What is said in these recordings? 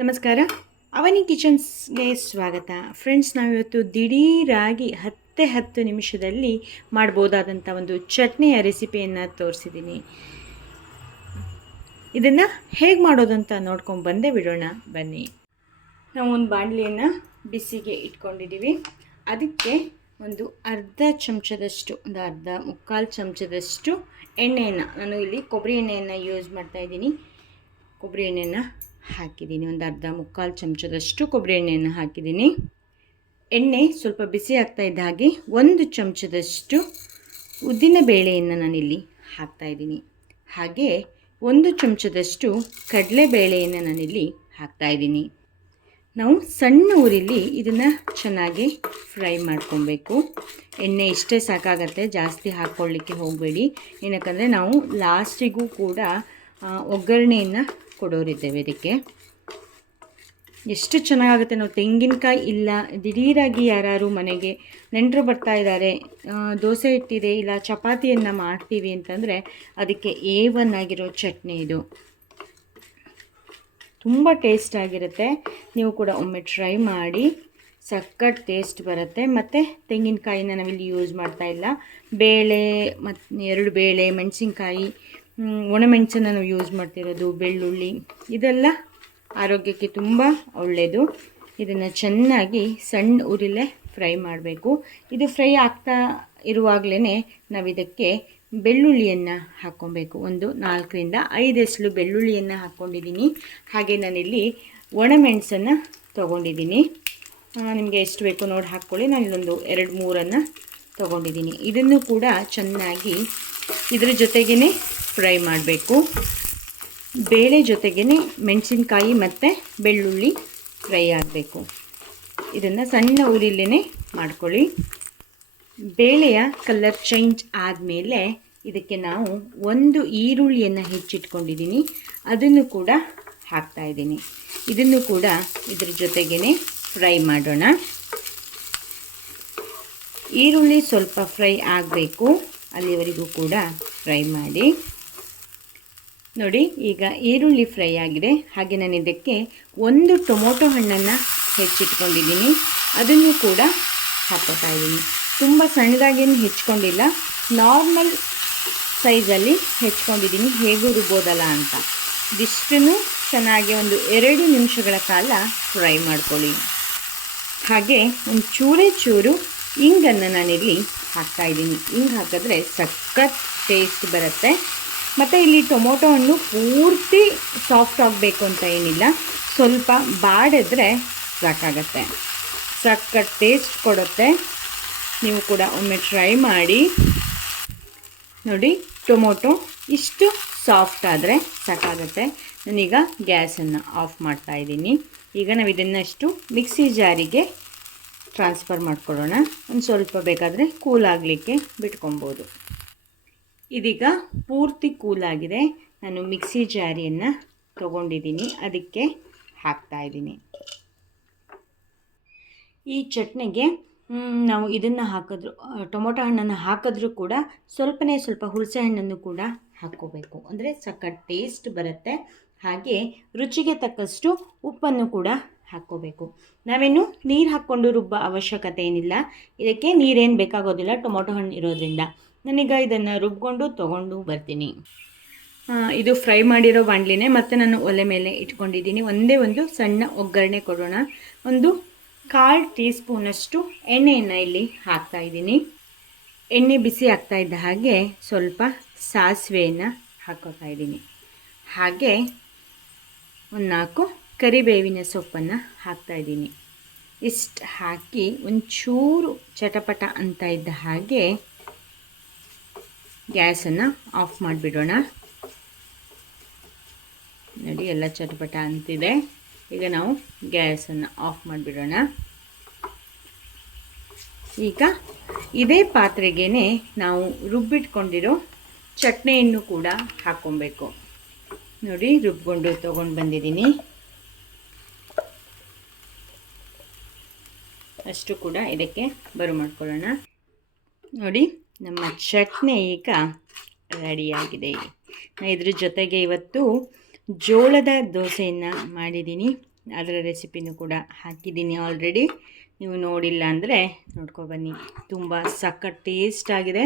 ನಮಸ್ಕಾರ. ಅವನಿ ಕಿಚನ್ಸ್ಗೆ ಸ್ವಾಗತ. ಫ್ರೆಂಡ್ಸ್, ನಾವಿವತ್ತು ದಿಢೀರಾಗಿ ಹತ್ತೆ ಹತ್ತು ನಿಮಿಷದಲ್ಲಿ ಮಾಡ್ಬೋದಾದಂಥ ಒಂದು ಚಟ್ನಿಯ ರೆಸಿಪಿಯನ್ನು ತೋರಿಸಿದ್ದೀನಿ. ಇದನ್ನು ಹೇಗೆ ಮಾಡೋದಂತ ನೋಡ್ಕೊಂಡು ಬಂದೇ ಬಿಡೋಣ. ಬನ್ನಿ. ನಾವು ಒಂದು ಬಾಣಲಿಯನ್ನು ಬಿಸಿಗೆ ಇಟ್ಕೊಂಡಿದ್ದೀವಿ ಅದಕ್ಕೆ ಒಂದು ಅರ್ಧ ಚಮಚದಷ್ಟು, ಒಂದು ಅರ್ಧ ಮುಕ್ಕಾಲು ಚಮಚದಷ್ಟು ಎಣ್ಣೆಯನ್ನು, ನಾನು ಇಲ್ಲಿ ಕೊಬ್ಬರಿ ಎಣ್ಣೆಯನ್ನು ಯೂಸ್ ಮಾಡ್ತಾಯಿದ್ದೀನಿ ಕೊಬ್ಬರಿ ಎಣ್ಣೆಯನ್ನು ಹಾಕಿದ್ದೀನಿ. ಒಂದು ಅರ್ಧ ಮುಕ್ಕಾಲು ಚಮಚದಷ್ಟು ಕೊಬ್ಬರಿ ಎಣ್ಣೆಯನ್ನು ಹಾಕಿದ್ದೀನಿ. ಎಣ್ಣೆ ಸ್ವಲ್ಪ ಬಿಸಿ ಆಗ್ತಾ ಇದ್ದ ಹಾಗೆ ಒಂದು ಚಮಚದಷ್ಟು ಉದ್ದಿನ ಬೇಳೆಯನ್ನು ನಾನಿಲ್ಲಿ ಹಾಕ್ತಾಯಿದ್ದೀನಿ ಹಾಗೆ ಒಂದು ಚಮಚದಷ್ಟು ಕಡಲೆಬೇಳೆಯನ್ನು ನಾನಿಲ್ಲಿ ಹಾಕ್ತಾಯಿದ್ದೀನಿ ನಾವು ಸಣ್ಣ ಊರಿಲಿ ಇದನ್ನು ಚೆನ್ನಾಗಿ ಫ್ರೈ ಮಾಡ್ಕೊಬೇಕು. ಎಣ್ಣೆ ಇಷ್ಟೇ ಸಾಕಾಗತ್ತೆ, ಜಾಸ್ತಿ ಹಾಕ್ಕೊಳ್ಳಿಕ್ಕೆ ಹೋಗಬೇಡಿ. ಏನಕ್ಕಂದರೆ ನಾವು ಲಾಸ್ಟಿಗೂ ಕೂಡ ಒಗ್ಗರಣೆಯನ್ನು ಕೊಡೋರಿದ್ದೇವೆ ಇದಕ್ಕೆ. ಎಷ್ಟು ಚೆನ್ನಾಗಾಗುತ್ತೆ ನಾವು ತೆಂಗಿನಕಾಯಿ ಇಲ್ಲ, ದಿಢೀರಾಗಿ ಯಾರು ಮನೆಗೆ ನೆಂಟರು ಬರ್ತಾ ಇದ್ದಾರೆ ದೋಸೆ ಇಟ್ಟಿದೆ, ಇಲ್ಲ ಚಪಾತಿಯನ್ನು ಮಾಡ್ತೀವಿ ಅಂತಂದರೆ ಅದಕ್ಕೆ ಎ ಒನ್ ಆಗಿರೋ ಚಟ್ನಿ ಇದು. ತುಂಬ ಟೇಸ್ಟ್ ಆಗಿರುತ್ತೆ. ನೀವು ಕೂಡ ಒಮ್ಮೆ ಟ್ರೈ ಮಾಡಿ, ಸಖತ್ ಟೇಸ್ಟ್ ಬರುತ್ತೆ. ಮತ್ತು ತೆಂಗಿನಕಾಯಿನ ನಾವಿಲ್ಲಿ ಯೂಸ್ ಮಾಡ್ತಾ ಇಲ್ಲ. ಬೇಳೆ ಮತ್ತು ಎರಡು ಬೇಳೆ, ಮೆಣಸಿನ್ಕಾಯಿ ಒಣಮೆಣಸನ್ನು ನಾವು ಯೂಸ್ ಮಾಡ್ತಿರೋದು, ಬೆಳ್ಳುಳ್ಳಿ, ಇದೆಲ್ಲ ಆರೋಗ್ಯಕ್ಕೆ ತುಂಬ ಒಳ್ಳೆಯದು ಇದನ್ನು ಚೆನ್ನಾಗಿ ಸಣ್ಣ ಉರಿಲೇ ಫ್ರೈ ಮಾಡಬೇಕು. ಇದು ಫ್ರೈ ಆಗ್ತಾ ಇರುವಾಗಲೇ ನಾವಿದಕ್ಕೆ ಬೆಳ್ಳುಳ್ಳಿಯನ್ನು ಹಾಕ್ಕೊಬೇಕು. ಒಂದು ನಾಲ್ಕರಿಂದ ಐದು ಎಸ್ಲು ಬೆಳ್ಳುಳ್ಳಿಯನ್ನು ಹಾಕ್ಕೊಂಡಿದ್ದೀನಿ ಹಾಗೆ ನಾನಿಲ್ಲಿ ಒಣಮೆಣಸನ್ನು ತೊಗೊಂಡಿದ್ದೀನಿ. ನಿಮಗೆ ಎಷ್ಟು ಬೇಕು ನೋಡಿ ಹಾಕ್ಕೊಳ್ಳಿ. ನಾನು ಇಲ್ಲೊಂದು ಎರಡು ಮೂರನ್ನು ತೊಗೊಂಡಿದ್ದೀನಿ. ಇದನ್ನು ಕೂಡ ಚೆನ್ನಾಗಿ ಇದರ ಜೊತೆಗೇ ಫ್ರೈ ಮಾಡಬೇಕು. ಬೇಳೆ ಜೊತೆಗೇ ಮೆಣಸಿನ್ಕಾಯಿ ಮತ್ತು ಬೆಳ್ಳುಳ್ಳಿ ಫ್ರೈ ಆಗಬೇಕು. ಇದನ್ನು ಸಣ್ಣ ಉರಿಲೇ ಮಾಡ್ಕೊಳ್ಳಿ. ಬೇಳೆಯ ಕಲರ್ ಚೇಂಜ್ ಆದಮೇಲೆ ಇದಕ್ಕೆ ನಾವು ಒಂದು ಈರುಳ್ಳಿಯನ್ನು ಹೆಚ್ಚಿಟ್ಕೊಂಡಿದ್ದೀನಿ. ಅದನ್ನು ಕೂಡ ಹಾಕ್ತಾ ಇದ್ದೀನಿ. ಇದನ್ನು ಕೂಡ ಇದ್ರ ಜೊತೆಗೇ ಫ್ರೈ ಮಾಡೋಣ. ಈರುಳ್ಳಿ ಸ್ವಲ್ಪ ಫ್ರೈ ಆಗಬೇಕು. ಅಲ್ಲಿವರೆಗೂ ಕೂಡ ಫ್ರೈ ಮಾಡಿ. ನೋಡಿ, ಈಗ ಈರುಳ್ಳಿ ಫ್ರೈ ಆಗಿದೆ. ಹಾಗೆ ನಾನು ಇದಕ್ಕೆ ಒಂದು ಟೊಮೊಟೊ ಹಣ್ಣನ್ನು ಹೆಚ್ಚಿಟ್ಕೊಂಡಿದ್ದೀನಿ. ಅದನ್ನು ಕೂಡ ಹಾಕೋತಾ ಇದ್ದೀನಿ. ತುಂಬ ಸಣ್ಣದಾಗೇನು ಹೆಚ್ಕೊಂಡಿಲ್ಲ ನಾರ್ಮಲ್ ಸೈಜಲ್ಲಿ ಹೆಚ್ಕೊಂಡಿದ್ದೀನಿ ಹೇಗೂ ರುಬ್ಬೋದಲ್ಲ ಅಂತ. ಇದಿಷ್ಟನ್ನು ಚೆನ್ನಾಗಿ ಒಂದು ಎರಡು ನಿಮಿಷಗಳ ಕಾಲ ಫ್ರೈ ಮಾಡ್ಕೊಳ್ಳಿ. ಹಾಗೆ ಒಂದು ಚೂರೇ ಚೂರು ಇಂಗನ್ನು ನಾನಿಲ್ಲಿ ಹಾಕ್ತಾಯಿದ್ದೀನಿ ಇಂಗ್ ಹಾಕಿದ್ರೆ ಸಖತ್ ಟೇಸ್ಟ್ ಬರುತ್ತೆ. ಮತ್ತು ಇಲ್ಲಿ ಟೊಮೊಟೊ ಹಣ್ಣು ಪೂರ್ತಿ ಸಾಫ್ಟ್ ಆಗಬೇಕು ಅಂತ ಏನಿಲ್ಲ. ಸ್ವಲ್ಪ ಬಾಡಿದ್ರೆ ಸಾಕಾಗತ್ತೆ. ಸಕ್ಕ ಟೇಸ್ಟ್ ಕೊಡುತ್ತೆ. ನೀವು ಕೂಡ ಒಮ್ಮೆ ಟ್ರೈ ಮಾಡಿ. ನೋಡಿ, ಟೊಮೊಟೊ ಇಷ್ಟು ಸಾಫ್ಟ್ ಆದರೆ ಸಾಕಾಗುತ್ತೆ. ನಾನೀಗ ಗ್ಯಾಸನ್ನು ಆಫ್ ಮಾಡ್ತಾ ಇದ್ದೀನಿ. ಈಗ ನಾವು ಇದನ್ನಷ್ಟು ಮಿಕ್ಸಿ ಜಾರಿಗೆ ಟ್ರಾನ್ಸ್ಫರ್ ಮಾಡ್ಕೊಳ್ಳೋಣ. ಒಂದು ಸ್ವಲ್ಪ ಬೇಕಾದರೆ ಕೂಲ್ ಆಗಲಿಕ್ಕೆ ಬಿಟ್ಕೊಬೋದು. ಇದೀಗ ಪೂರ್ತಿ ಕೂಲಾಗಿದೆ. ನಾನು ಮಿಕ್ಸಿ ಜಾರಿಯನ್ನು ತಗೊಂಡಿದ್ದೀನಿ. ಅದಕ್ಕೆ ಹಾಕ್ತಾ ಇದ್ದೀನಿ. ಈ ಚಟ್ನಿಗೆ ನಾವು ಇದನ್ನು ಹಾಕಿದ್ರು, ಟೊಮೊಟೊ ಹಣ್ಣನ್ನು ಹಾಕಿದ್ರೂ ಕೂಡ ಸ್ವಲ್ಪನೇ ಸ್ವಲ್ಪ ಹುಳಸೆ ಹಣ್ಣನ್ನು ಕೂಡ ಹಾಕ್ಕೋಬೇಕು. ಅಂದರೆ ಸಖತ್ ಟೇಸ್ಟ್ ಬರುತ್ತೆ. ಹಾಗೆ ರುಚಿಗೆ ತಕ್ಕಷ್ಟು ಉಪ್ಪನ್ನು ಕೂಡ ಹಾಕ್ಕೋಬೇಕು. ನಾವೇನು ನೀರು ಹಾಕ್ಕೊಂಡು ರುಬ್ಬ ಅವಶ್ಯಕತೆ ಏನಿಲ್ಲ. ಇದಕ್ಕೆ ನೀರೇನು ಬೇಕಾಗೋದಿಲ್ಲ, ಟೊಮೊಟೊ ಹಣ್ಣು ಇರೋದ್ರಿಂದ. ನಾನೀಗ ಇದನ್ನು ರುಬ್ಕೊಂಡು ತೊಗೊಂಡು ಬರ್ತೀನಿ. ಇದು ಫ್ರೈ ಮಾಡಿರೋ ಬಾಣಲಿನೇ ಮತ್ತು ನಾನು ಒಲೆ ಮೇಲೆ ಇಟ್ಕೊಂಡಿದ್ದೀನಿ. ಒಂದೇ ಒಂದು ಸಣ್ಣ ಒಗ್ಗರಣೆ ಕೊಡೋಣ. ಒಂದು ಕಾಲು ಟೀ ಸ್ಪೂನಷ್ಟು ಎಣ್ಣೆಯನ್ನು ಇಲ್ಲಿ ಹಾಕ್ತಾ ಇದ್ದೀನಿ. ಎಣ್ಣೆ ಬಿಸಿ ಆಗ್ತಾ ಇದ್ದ ಹಾಗೆ ಸ್ವಲ್ಪ ಸಾಸಿವೆಯನ್ನು ಹಾಕೋತಾ ಇದ್ದೀನಿ. ಹಾಗೆ ಒಂದು ನಾಲ್ಕು ಕರಿಬೇವಿನ ಸೊಪ್ಪನ್ನು ಹಾಕ್ತಾ ಇದ್ದೀನಿ. ಇಷ್ಟು ಹಾಕಿ ಒಂಚೂರು ಚಟಪಟ ಅಂತ ಇದ್ದ ಹಾಗೆ ಗ್ಯಾಸನ್ನು ಆಫ್ ಮಾಡಿಬಿಡೋಣ. ನೋಡಿ, ಎಲ್ಲ ಚಟಪಟ ಅಂತಿದೆ. ಈಗ ನಾವು ಗ್ಯಾಸನ್ನು ಆಫ್ ಮಾಡಿಬಿಡೋಣ. ಈಗ ಇದೇ ಪಾತ್ರೆಗೇ ನಾವು ರುಬ್ಬಿಟ್ಕೊಂಡಿರೋ ಚಟ್ನಿಯನ್ನು ಕೂಡ ಹಾಕ್ಕೊಬೇಕು. ನೋಡಿ, ರುಬ್ಕೊಂಡು ತೊಗೊಂಡು ಬಂದಿದ್ದೀನಿ. ಅಷ್ಟು ಕೂಡ ಇದಕ್ಕೆ ಬರು ಮಾಡ್ಕೊಳ್ಳೋಣ. ನೋಡಿ ನಮ್ಮ ಚಟ್ನಿ ಈಗ ರೆಡಿಯಾಗಿದೆ. ಇದ್ರ ಜೊತೆಗೆ ಇವತ್ತು ಜೋಳದ ದೋಸೆಯನ್ನು ಮಾಡಿದ್ದೀನಿ. ಅದರ ರೆಸಿಪಿನೂ ಕೂಡ ಹಾಕಿದ್ದೀನಿ ಆಲ್ರೆಡಿ ನೀವು ನೋಡಿಲ್ಲ ಅಂದರೆ ನೋಡ್ಕೊಬನ್ನಿ ತುಂಬ ಸಖತ್ ಟೇಸ್ಟ್ ಆಗಿದೆ.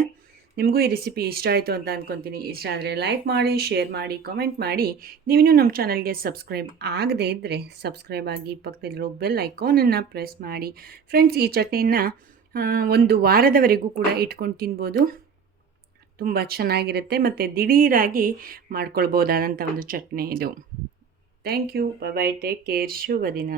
ನಿಮಗೂ ಈ ರೆಸಿಪಿ ಇಷ್ಟ ಆಯಿತು ಅಂತ ಅಂದ್ಕೊತೀನಿ ಇಷ್ಟ ಆದರೆ ಲೈಕ್ ಮಾಡಿ ಶೇರ್ ಮಾಡಿ ಕಾಮೆಂಟ್ ಮಾಡಿ. ನೀವಿನ್ನೂ ನಮ್ಮ ಚಾನಲ್ಗೆ ಸಬ್ಸ್ಕ್ರೈಬ್ ಆಗದೇ ಇದ್ದರೆ ಸಬ್ಸ್ಕ್ರೈಬ್ ಆಗಿ ಪಕ್ಕದಲ್ಲಿರೋ ಬೆಲ್ ಐಕಾನನ್ನು ಪ್ರೆಸ್ ಮಾಡಿ. ಫ್ರೆಂಡ್ಸ್ ಈ ಚಟ್ನಿನ ಒಂದು ವಾರದವರೆಗೂ ಕೂಡ ಇಟ್ಕೊಂಡು ತಿನ್ಬೋದು. ತುಂಬ ಚೆನ್ನಾಗಿರುತ್ತೆ ಮತ್ತು ದಿಢೀರಾಗಿ ಮಾಡ್ಕೊಳ್ಬೋದಾದಂಥ ಒಂದು ಚಟ್ನಿ ಇದು. Thank you bye take care ಶುಭ ದಿನ.